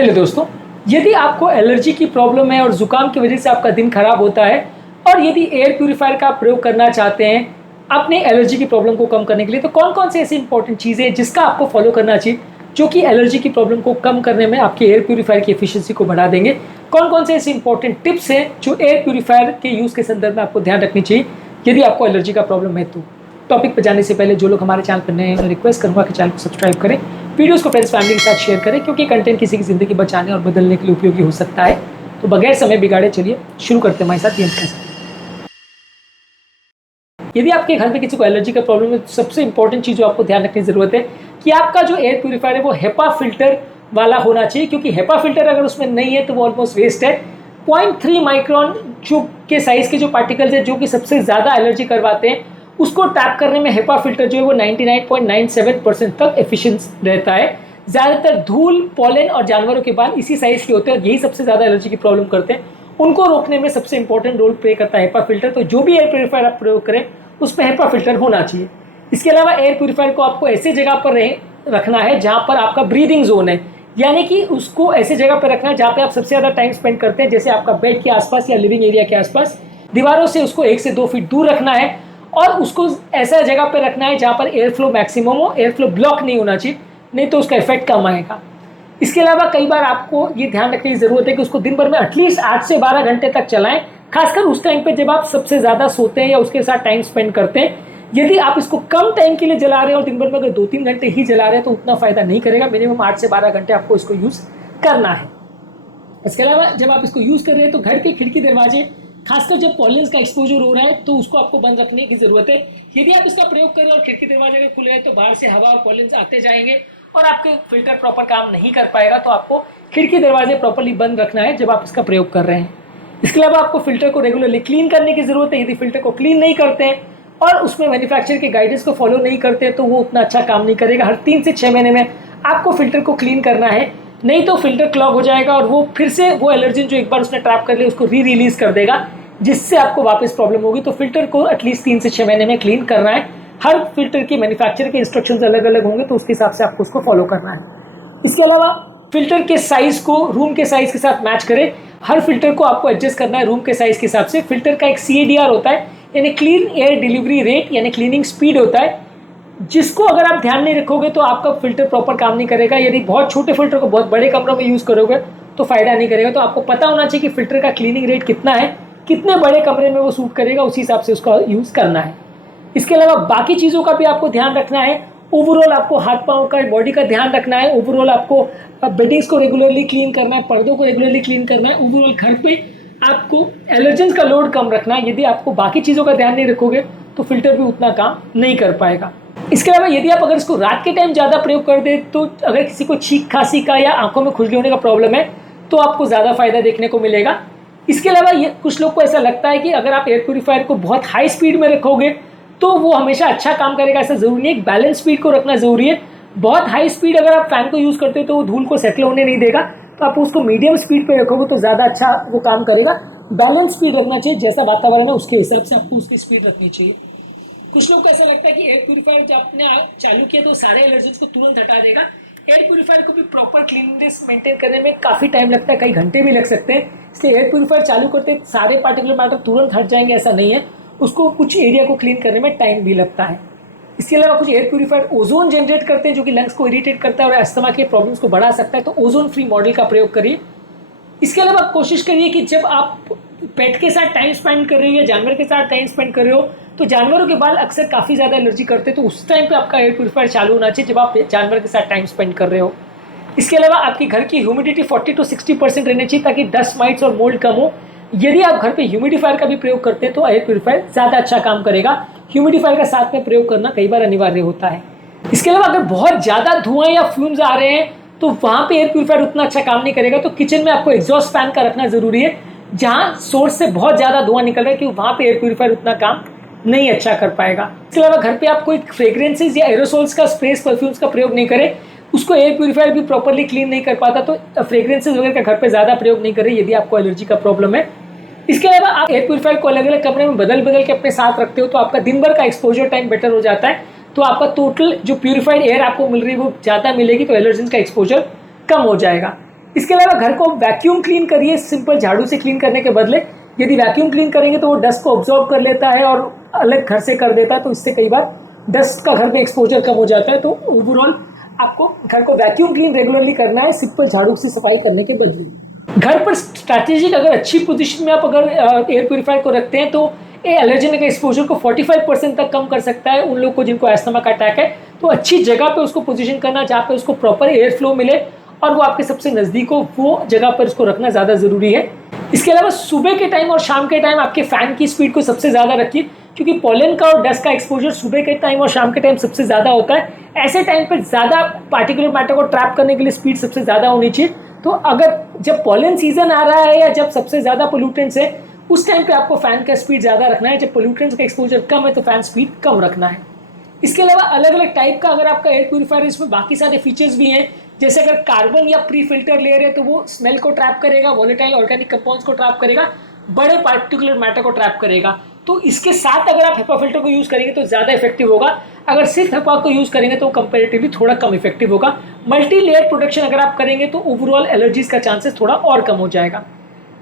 Hello दोस्तों, यदि आपको एलर्जी की प्रॉब्लम है और जुकाम की वजह से आपका दिन खराब होता है और यदि एयर प्यूरीफायर का प्रयोग करना चाहते हैं अपने एलर्जी की प्रॉब्लम को कम करने के लिए, तो कौन कौन से ऐसी इंपॉर्टेंट चीज़ें हैं जिसका आपको फॉलो करना चाहिए जो कि एलर्जी की प्रॉब्लम को कम करने में आपके एयर प्यूरीफायर की एफिशिएंसी को बढ़ा देंगे। कौन कौन से ऐसे इंपॉर्टेंट टिप्स हैं जो एयर प्यूरीफायर के यूज़ के संदर्भ में आपको ध्यान रखनी चाहिए यदि आपको एलर्जी का प्रॉब्लम है। तो टॉपिक पर जाने से पहले जो लोग हमारे चैनल पर नए हैं, मैं रिक्वेस्ट करूंगा कि चैनल को सब्सक्राइब करें, वीडियोस को फ्रेंड्स फैमिली के साथ शेयर करें, क्योंकि कंटेंट किसी की ज़िंदगी बचाने और बदलने के लिए उपयोगी हो सकता है। तो बगैर समय बिगाड़े चलिए शुरू करते हैं हमारे साथ गेम के साथ। यदि आपके घर में किसी को एलर्जी का प्रॉब्लम है तो सबसे इंपॉर्टेंट चीज़ जो आपको ध्यान रखने की ज़रूरत है कि आपका जो एयर प्यूरीफायर है वो हेपा फिल्टर वाला होना चाहिए, क्योंकि हेपा फिल्टर अगर उसमें नहीं है तो वो ऑलमोस्ट वेस्ट है। 0.3 माइक्रोन जो के साइज़ के जो पार्टिकल्स है जो कि सबसे ज़्यादा एलर्जी करवाते हैं, उसको टैप करने में हेपा फिल्टर जो है वो 99.97% तक एफिशिएंट रहता है। ज़्यादातर धूल, पॉलन और जानवरों के बाल इसी साइज़ के होते हैं और यही सबसे ज़्यादा एलर्जी की प्रॉब्लम करते हैं। उनको रोकने में सबसे इंपॉर्टेंट रोल प्ले करता है हेपा फिल्टर। तो जो भी एयर प्यूरीफायर आप प्रयोग करें उसमें हेपा फिल्टर होना चाहिए। इसके अलावा एयर प्यूरीफायर को आपको ऐसे जगह पर रखना है जहाँ पर आपका ब्रीदिंग जोन है, यानी कि उसको ऐसे जगह पर रखना है जहाँ पे आप सबसे ज़्यादा टाइम स्पेंड करते हैं, जैसे आपका बेड के आसपास या लिविंग एरिया के आसपास। दीवारों से उसको 1 से 2 फीट दूर रखना है और उसको ऐसा जगह पर रखना है जहाँ पर एयर फ्लो मैक्सिमम हो, एयर फ्लो ब्लॉक नहीं होना चाहिए, नहीं तो उसका इफेक्ट कम आएगा। इसके अलावा कई बार आपको ये ध्यान रखने की ज़रूरत है कि उसको दिन भर में एटलीस्ट 8 से 12 घंटे तक चलाएं, खासकर उस टाइम पे जब आप सबसे ज़्यादा सोते हैं या उसके साथ टाइम स्पेंड करते हैं। यदि आप इसको कम टाइम के लिए जला रहे हैं और दिन भर में अगर 2-3 घंटे ही जला रहे हैं तो उतना फ़ायदा नहीं करेगा। मिनिमम 8 से 12 घंटे आपको इसको यूज़ करना है। इसके अलावा जब आप इसको यूज़ कर रहे हैं तो घर के खिड़की दरवाजे, खासकर जब पॉलेंस का एक्सपोजर हो रहा है तो उसको आपको बंद रखने की ज़रूरत है। यदि आप इसका प्रयोग करें और खिड़की दरवाजे अगर खुले हैं तो बाहर से हवा और पॉलेंस आते जाएंगे और आपके फिल्टर प्रॉपर काम नहीं कर पाएगा। तो आपको खिड़की दरवाजे प्रॉपर्ली बंद रखना है जब आप इसका प्रयोग कर रहे हैं। इसके अलावा आपको फिल्टर को रेगुलरली क्लीन करने की ज़रूरत है। यदि फिल्टर को क्लीन नहीं करते हैं और उसमें मैन्युफैक्चरर के गाइडेंस को फॉलो नहीं करते हैं तो वो उतना अच्छा काम नहीं करेगा। हर 3 से 6 महीने में आपको फिल्टर को क्लीन करना है, नहीं तो फिल्टर क्लॉग हो जाएगा और वो फिर से वो एलर्जिन जो एक बार उसने ट्रैप कर लिया उसको रिलीज कर देगा, जिससे आपको वापस प्रॉब्लम होगी। तो फिल्टर को एटलीस्ट 3 से 6 महीने में क्लीन करना है। हर फिल्टर की मैन्युफैक्चरर के इंस्ट्रक्शंस अलग अलग होंगे तो उसके हिसाब से आपको उसको फॉलो करना है। इसके अलावा फिल्टर के साइज़ को रूम के साइज़ के साथ मैच करें। हर फिल्टर को आपको एडजस्ट करना है रूम के साइज़ के हिसाब से। फिल्टर का एक CADR होता है, यानी क्लीन एयर डिलीवरी रेट, यानी क्लीनिंग स्पीड होता है, जिसको अगर आप ध्यान नहीं रखोगे तो आपका फिल्टर प्रॉपर काम नहीं करेगा। यदि बहुत छोटे फिल्टर को बहुत बड़े कमरों में यूज़ करोगे तो फ़ायदा नहीं करेगा। तो आपको पता होना चाहिए कि फिल्टर का क्लीनिंग रेट कितना है, कितने बड़े कमरे में वो सूट करेगा, उसी हिसाब से उसका यूज़ करना है। इसके अलावा बाकी चीज़ों का भी आपको ध्यान रखना है। ओवरऑल आपको हाथ पाँव का, बॉडी का ध्यान रखना है। ओवरऑल आपको बेडिंग्स को रेगुलरली क्लीन करना है, पर्दों को रेगुलरली क्लीन करना है। ओवरऑल घर पे आपको एलर्जेंस का लोड कम रखना है। यदि आपको बाकी चीज़ों का ध्यान नहीं रखोगे तो फिल्टर भी उतना काम नहीं कर पाएगा। इसके अलावा यदि आप अगर इसको रात के टाइम ज़्यादा प्रयोग कर दे तो अगर किसी को छींक खांसी का या आंखों में खुजली होने का प्रॉब्लम है तो आपको ज़्यादा फायदा देखने को मिलेगा। इसके अलावा ये कुछ लोग को ऐसा लगता है कि अगर आप एयर प्यूरीफायर को बहुत हाई स्पीड में रखोगे तो वो हमेशा अच्छा काम करेगा, ऐसा ज़रूरी नहीं। एक बैलेंस स्पीड को रखना ज़रूरी है। बहुत हाई स्पीड अगर आप फैन को यूज़ करते हो तो वो धूल को सेटल होने नहीं देगा, तो आप उसको मीडियम स्पीड पे रखोगे तो ज़्यादा अच्छा वो काम करेगा। बैलेंस स्पीड रखना चाहिए, जैसा वातावरण है उसके हिसाब से आपको उसकी स्पीड रखनी चाहिए। कुछ लोग को ऐसा लगता है कि एयर प्यूरीफायर जब आपने चालू किया तो सारे एलर्जेंस को तुरंत हटा देगा। एयर प्यूरीफायर को भी प्रॉपर क्लीननेस मेंटेन करने में काफ़ी टाइम लगता है, कई घंटे भी लग सकते हैं। इसलिए एयर प्यूरीफायर चालू करते सारे पार्टिकुलर मैटर तुरंत हट जाएंगे ऐसा नहीं है, उसको कुछ एरिया को क्लीन करने में टाइम भी लगता है। इसके अलावा कुछ एयर प्यूरीफायर ओजोन जनरेट करते हैं जो कि लंग्स को इरिटेट करता है और अस्थमा के प्रॉब्लम्स को बढ़ा सकता है, तो ओजोन फ्री मॉडल का प्रयोग करिए। इसके अलावा कोशिश करिए कि जब आप पेट के साथ टाइम स्पेंड कर रहे हो या जानवर के साथ टाइम स्पेंड कर रहे हो तो जानवरों के बाल अक्सर काफ़ी ज़्यादा एलर्जी करते हैं, तो उस टाइम पे आपका एयर प्यूरीफायर चालू होना चाहिए जब आप जानवर के साथ टाइम स्पेंड कर रहे हो। इसके अलावा आपके घर की ह्यूमिडिटी 40 to 60% रहनी चाहिए ताकि डस्ट माइट्स और मोल्ड कम हो। यदि आप घर पे ह्यूमिडिफायर का भी प्रयोग करते हैं तो एयर प्यूरीफायर ज़्यादा अच्छा काम करेगा। ह्यूमिडिफायर का साथ में प्रयोग करना कई बार अनिवार्य होता है। इसके अलावा अगर बहुत ज़्यादा धुआं या फ्यूम्स आ रहे हैं तो वहाँ पे एयर प्यूरीफायर उतना अच्छा काम नहीं करेगा। तो किचन में आपको एग्जॉस्ट फैन का रखना ज़रूरी है, जहाँ सोर्स से बहुत ज़्यादा धुआं निकल रहा है, क्योंकि वहाँ पे एयर प्यूरीफायर उतना काम नहीं अच्छा कर पाएगा। इसके अलावा घर पे आप कोई फ्रेग्रेंसेज या एरोसोल्स का, स्प्रेस, परफ्यूम्स का प्रयोग नहीं करें, उसको एयर प्यूरीफायर भी प्रॉपरली क्लीन नहीं कर पाता। तो फ्रेग्रेंसेज वगैरह का घर पे ज़्यादा प्रयोग नहीं करें यदि आपको एलर्जी का प्रॉब्लम है। इसके अलावा आप एयर प्यूरीफायर को अलग अलग कमरे में बदल बदल के अपने साथ रखते हो तो आपका दिन भर का एक्सपोजर टाइम बेटर हो जाता है। तो आपका टोटल जो प्यूरीफाइड एयर आपको मिल रही है वो ज़्यादा मिलेगी, तो एलर्जेंस का एक्सपोजर कम हो जाएगा। इसके अलावा घर को वैक्यूम क्लीन करिए, सिंपल झाड़ू से क्लीन करने के बदले। यदि वैक्यूम क्लीन करेंगे तो वो डस्ट को ऑब्जॉर्व कर लेता है और अलग घर से कर देता है, तो इससे कई बार डस्ट का घर में एक्सपोजर कम हो जाता है। तो ओवरऑल आपको घर को वैक्यूम क्लीन रेगुलरली करना है, सिंपल झाड़ू से सफाई करने के बदले। घर पर स्ट्रैटेजिक अगर अच्छी पोजीशन में आप अगर एयर प्यूरीफायर को रखते हैं तो ये एलर्जन के एक्सपोजर को 45% तक कम कर सकता है। उन लोग को जिनको अस्थमा का अटैक है, तो अच्छी जगह पे उसको पोजीशन करना जहाँ पे उसको प्रॉपर एयर फ्लो मिले और वो आपके सबसे नज़दीक हो, वो जगह पर इसको रखना ज़्यादा ज़रूरी है। इसके अलावा सुबह के टाइम और शाम के टाइम आपके फ़ैन की स्पीड को सबसे ज़्यादा रखिए, क्योंकि पॉलन का और डस्ट का एक्सपोजर सुबह के टाइम और शाम के टाइम सबसे ज़्यादा होता है। ऐसे टाइम पर ज़्यादा पार्टिकुलर मैटर को ट्रैप करने के लिए स्पीड सबसे ज़्यादा होनी चाहिए। तो अगर जब पॉलन सीजन आ रहा है या जब सबसे ज़्यादा पोल्यूटेंट्स है, उस टाइम पे आपको फ़ैन का स्पीड ज़्यादा रखना है। जब पोल्यूटेंट्स का एक्सपोजर कम है तो फ़ैन स्पीड कम रखना है। इसके अलावा अलग अलग टाइप का अगर आपका एयर प्यूरीफायर है, इसमें बाकी सारे फीचर्स भी हैं। जैसे अगर कार्बन या प्री फिल्टर लेयर है तो वो स्मेल को ट्रैप करेगा, वॉलेटाइल ऑर्गेनिक कंपाउंड्स को ट्रैप करेगा, बड़े पार्टिकुलर मैटर को ट्रैप करेगा। तो इसके साथ अगर आप हेपा फिल्टर को यूज़ करेंगे तो ज़्यादा इफेक्टिव होगा। अगर सिर्फ हेपा को यूज़ करेंगे तो कंपेरेटिवली थोड़ा कम इफेक्टिव होगा। मल्टी लेयर प्रोटेक्शन अगर आप करेंगे तो ओवरऑल एलर्जीज का चांसेस थोड़ा और कम हो जाएगा।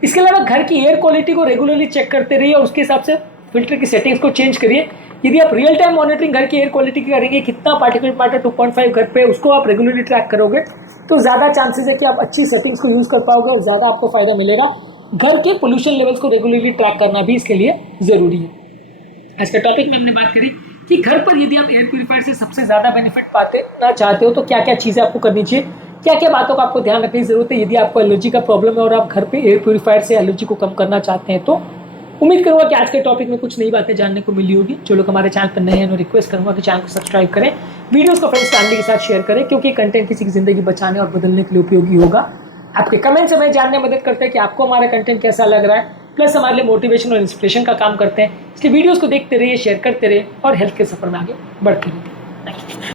इसके अलावा घर की एयर क्वालिटी को रेगुलरली चेक करते रहिए और उसके हिसाब से फिल्टर की सेटिंग्स को चेंज करिए। यदि आप रियल टाइम मॉनिटरिंग घर की एयर क्वालिटी की करेंगे, कितना पार्टिकुलर मैटर 2.5 घर पे उसको आप रेगुलरली ट्रैक करोगे, तो ज़्यादा चांसेस है कि आप अच्छी सेटिंग्स को यूज़ कर पाओगे और ज़्यादा आपको फ़ायदा मिलेगा। घर के पोल्यूशन लेवल्स को रेगुलरली ट्रैक करना भी इसके लिए ज़रूरी है। आज के टॉपिक में हमने बात करी कि घर पर यदि आप एयर प्यूरीफायर से सबसे ज़्यादा बेनिफिट पाते ना चाहते हो तो क्या क्या चीज़ें आपको करनी चाहिए, क्या क्या बातों का आपको ध्यान रखने की जरूरत है। यदि आपको एलर्जी का प्रॉब्लम है और आप घर पे एयर प्यूरीफायर से एलर्जी को कम करना चाहते हैं, तो उम्मीद करूँगा कि आज के टॉपिक में कुछ नई बातें जानने को मिली होगी। जो लोग हमारे चैनल पर नए हैं उन्हें रिक्वेस्ट करूँगा कि चैनल को सब्सक्राइब करें, वीडियोज़ को फ्रेंड्स फैमिली के साथ शेयर करें, क्योंकि कंटेंट किसी की ज़िंदगी बचाने और बदलने के लिए उपयोगी होगा। आपके कमेंट्स हमें जानने में मदद करते हैं कि आपको हमारा कंटेंट कैसा लग रहा है, प्लस हमारे लिए मोटिवेशन और इंस्पिरेशन का काम करते हैं। इसलिए वीडियोज़ को देखते रहिए, शेयर करते रहिए और हेल्थ के सफ़र में आगे बढ़ते रहिए। Thank you.